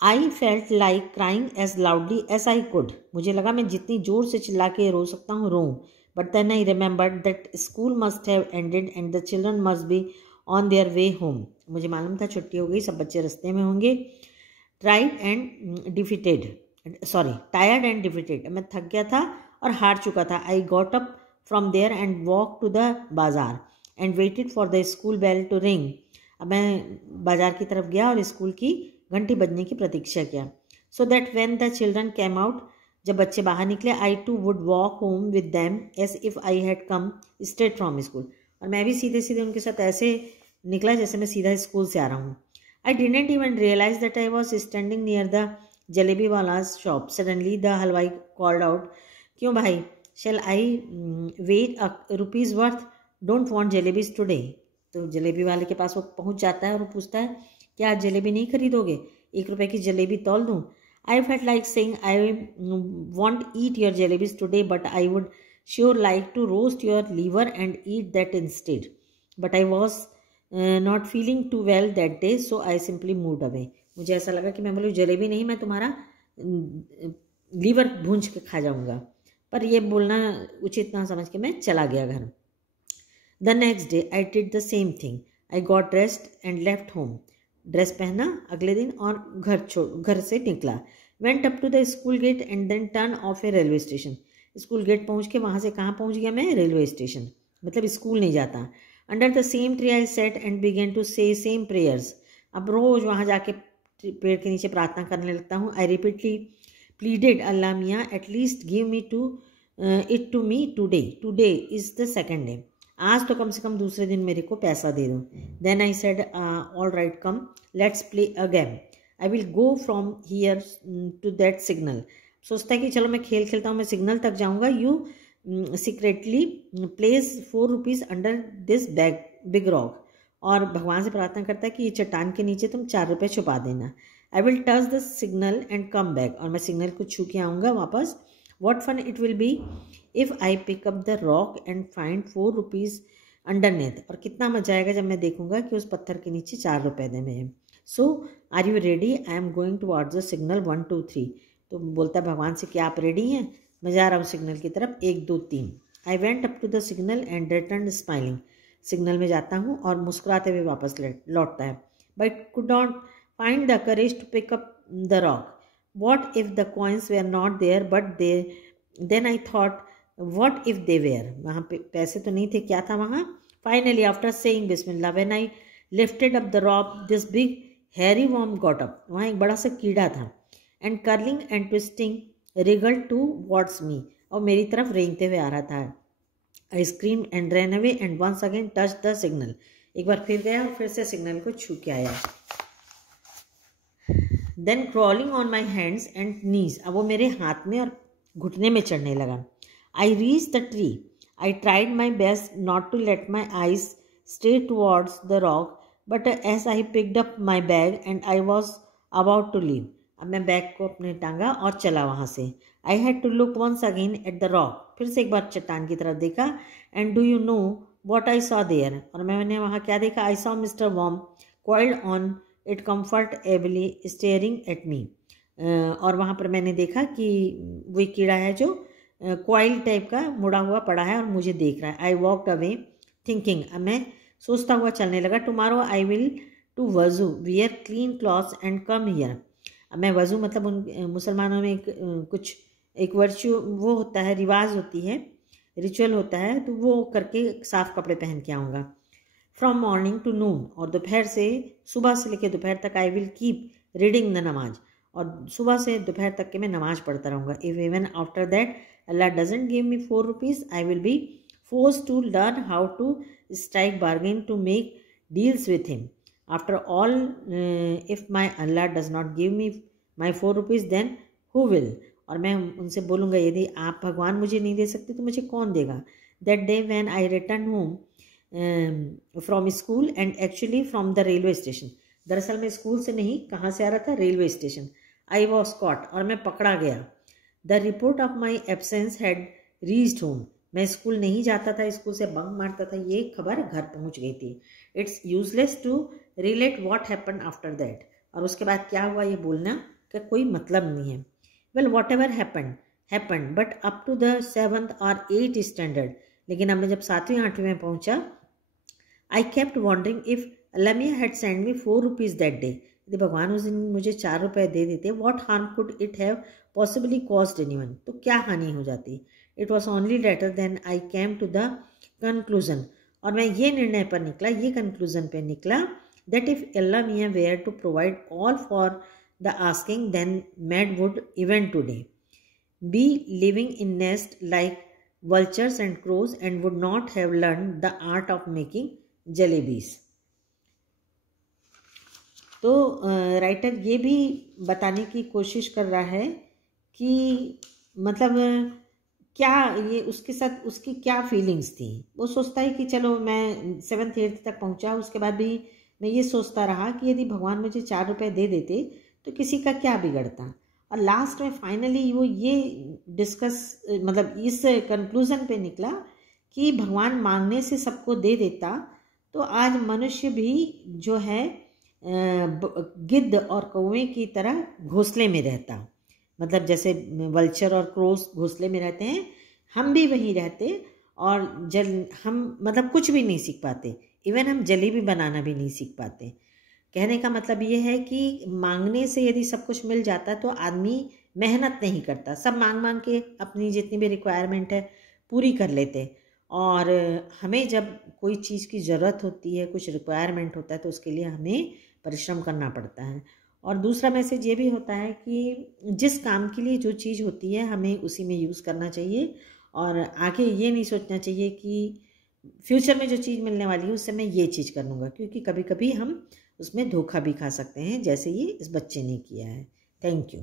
I felt like crying as loudly as I could. मुझे लगा मैं जितनी जोर से चिल्ला के रो सकता हूँ रोऊं। But then I remembered that school must have ended and the children must be on their way home. मुझे मालूम था छुट्टी हो गई, सब बच्चे रास्ते में होंगे। Tired and defeated. मैं थक गया था और हार चुका था। I got up from there and walk to the bazaar and waited for the school bell to ring. अब मैं बाजार की तरफ गया और स्कूल की घंटी बजने की प्रतीक्षा किया। So that when the children came out, जब बच्चे बाहर निकले, I too would walk home with them as if I had come straight from school. और मैं भी सीधे सीधे उनके साथ ऐसे निकला जैसे मैं सीधा स्कूल से आ रहा हूँ। I didn't even realise that I was standing near the jalebi वाला shop. Suddenly the halwai called out, क्यों भाई, shall I weight rupees worth, don't want jalebis today. तो जलेबी वाले के पास वो पहुंच जाता है और वो पूछता है, क्या आज जलेबी नहीं खरीदोगे, 1 रुपए की जलेबी तौल दूँ। I felt like saying, I won't eat your jalebis today but I would sure like to roast your liver and eat that instead. But I was not feeling too well that day, so I simply moved away. मुझे ऐसा लगा कि मैं बोलूँ जलेबी नहीं, मैं तुम्हारा liver भूंज के खा जाऊँगा। पर ये बोलना उचित ना समझ के मैं चला गया घर। The next day I did the same thing. I got dressed and left home. Dress पहना अगले दिन और घर से निकला। Went up to the school gate and then turn off a railway station. School gate पहुंच के वहाँ से कहाँ पहुँच गया मैं, रेलवे स्टेशन, मतलब स्कूल नहीं जाता। Under the same tree I set and begin to say same prayers. अब रोज़ वहाँ जाके पेड़ के नीचे प्रार्थना करने लगता हूँ। आई रिपीटली प्लीडेड, अल्लाह मियाँ at least give me it to me today is the second day. आज तो कम से कम दूसरे दिन मेरे को पैसा दे दो। Then I said, all right come let's play a game, I will go from here to that signal. सोचता है कि चलो मैं खेल खेलता हूँ, मैं सिग्नल तक जाऊँगा। You secretly place 4 rupees under this big rock. और भगवान से प्रार्थना करता है कि ये चट्टान के नीचे तुम 4 रुपये छुपा देना। I will touch the signal and come back. और मैं सिग्नल को छू के आऊँगा वापस। What fun it will be if I pick up the rock and find 4 rupees underneath. और कितना मजा आएगा जब मैं देखूंगा कि उस पत्थर के नीचे 4 रुपये में है। So are you ready, I am going towards the signal 1 2 3। तो बोलता है भगवान से, क्या आप रेडी हैं, मैं जा रहा हूँ सिग्नल की तरफ 1 2 3। I went up to the signal and return smiling. Signal में जाता हूँ और मुस्कुराते हुए वापस लौटता है। But could not find the courage to pick up the rock. What if the coins were not there but then I thought what if they were. वहाँ पे पैसे तो नहीं थे, क्या था वहाँ। फाइनली आफ्टर सेइंग बिस्मिल्लाह when I lifted up the rock this big Harry worm got up. वहाँ एक बड़ा सा कीड़ा था। And curling and twisting wriggle towards me. और मेरी तरफ रेंगते हुए आ रहा था। I scream and ran away and once again touch the signal. एक बार फिर गया और फिर से सिग्नल को छू के आया। Then crawling on my hands and knees. अब वो मेरे हाथ में और घुटने में चढ़ने लगा। I reach the tree. I tried my best not to let my eyes stay towards the rock but as I picked up my bag and I was about to leave. अब मैं बैग को अपने टांगा और चला वहाँ से। I had to look once again at the rock. फिर से एक बार चट्टान की तरफ देखा। And do you know what I saw there. और मैंने वहाँ क्या देखा। I saw mister worm coiled on it comfortably staring at me. और वहाँ पर मैंने देखा कि वही कीड़ा है जो कॉइल टाइप का मुड़ा हुआ पड़ा है और मुझे देख रहा है। I walked away thinking. अब मैं सोचता हुआ चलने लगा। टुमारो आई विल टू वज़ू wear clean clothes and come here. अब मैं वज़ू मतलब उन मुसलमानों में एक वर्चू वो होता है, रिवाज होती है, रिचुअल होता है, तो वो करके साफ़ कपड़े पहन के आऊँगा। फ्रॉम मॉर्निंग टू नून। और दोपहर से सुबह से लेकर दोपहर तक I will keep reading the नमाज। और सुबह से दोपहर तक के मैं नमाज पढ़ता रहूँगा। If even after that Allah doesn't give me 4 rupees, I will be forced to learn how to strike bargain to make deals with him. After all, if my Allah does not give me my 4 rupees, then who will? और मैं उनसे बोलूँगा यदि आप भगवान मुझे नहीं दे सकते तो मुझे कौन देगा। That day when I returned home from school and actually from the railway station. दरअसल मैं स्कूल से नहीं, कहाँ से आ रहा था, railway station. I was caught और मैं पकड़ा गया। The report of my absence had reached home. मैं स्कूल नहीं जाता था, स्कूल से बंक मारता था, ये खबर घर पहुंच गई थी। It's useless to relate what happen after that. और उसके बाद क्या हुआ ये बोलना का कोई मतलब नहीं है। Well whatever happen but up to the 7th और 8th स्टैंडर्ड, लेकिन अब मैं जब 7वीं 8वीं में पहुंचा, आई केप्ट वॉन्डरिंग इफ लमिया had send me 4 rupees that day, यदि भगवान उस दिन मुझे 4 रुपये दे देते, what harm could it have possibly caused anyone, तो क्या हानि हो जाती। It was only later then I came to the conclusion, और मैं ये निर्णय पर निकला, ये कंक्लूजन पे निकला, दैट इफ अल्लाह मियाँ were to provide all for the asking then mad would even today be living in nest like vultures and crows and would not have learned the art of making jalebis। तो writer ये भी बताने की कोशिश कर रहा है कि मतलब क्या ये उसके साथ उसकी क्या फीलिंग्स थी। वो सोचता है कि चलो मैं 7th 8th तक पहुंचा, उसके बाद भी मैं ये सोचता रहा कि यदि भगवान मुझे 4 रुपये दे देते तो किसी का क्या बिगड़ता, और लास्ट में फाइनली वो ये डिस्कस मतलब इस कंक्लूज़न पे निकला कि भगवान मांगने से सबको दे देता तो आज मनुष्य भी जो है गिद्ध और कौवे की तरह घोंसले में रहता, मतलब जैसे वल्चर और क्रोस घोंसले में रहते हैं, हम भी वहीं रहते और हम मतलब कुछ भी नहीं सीख पाते, इवन हम जलेबी बनाना भी नहीं सीख पाते। कहने का मतलब ये है कि मांगने से यदि सब कुछ मिल जाता तो आदमी मेहनत नहीं करता, सब मांग मांग के अपनी जितनी भी रिक्वायरमेंट है पूरी कर लेते, और हमें जब कोई चीज़ की ज़रूरत होती है, कुछ रिक्वायरमेंट होता है, तो उसके लिए हमें परिश्रम करना पड़ता है। और दूसरा मैसेज ये भी होता है कि जिस काम के लिए जो चीज़ होती है हमें उसी में यूज़ करना चाहिए, और आगे ये नहीं सोचना चाहिए कि फ्यूचर में जो चीज़ मिलने वाली है उससे मैं ये चीज़ कर लूँगा, क्योंकि कभी कभी हम उसमें धोखा भी खा सकते हैं, जैसे ये इस बच्चे ने किया है। Thank you.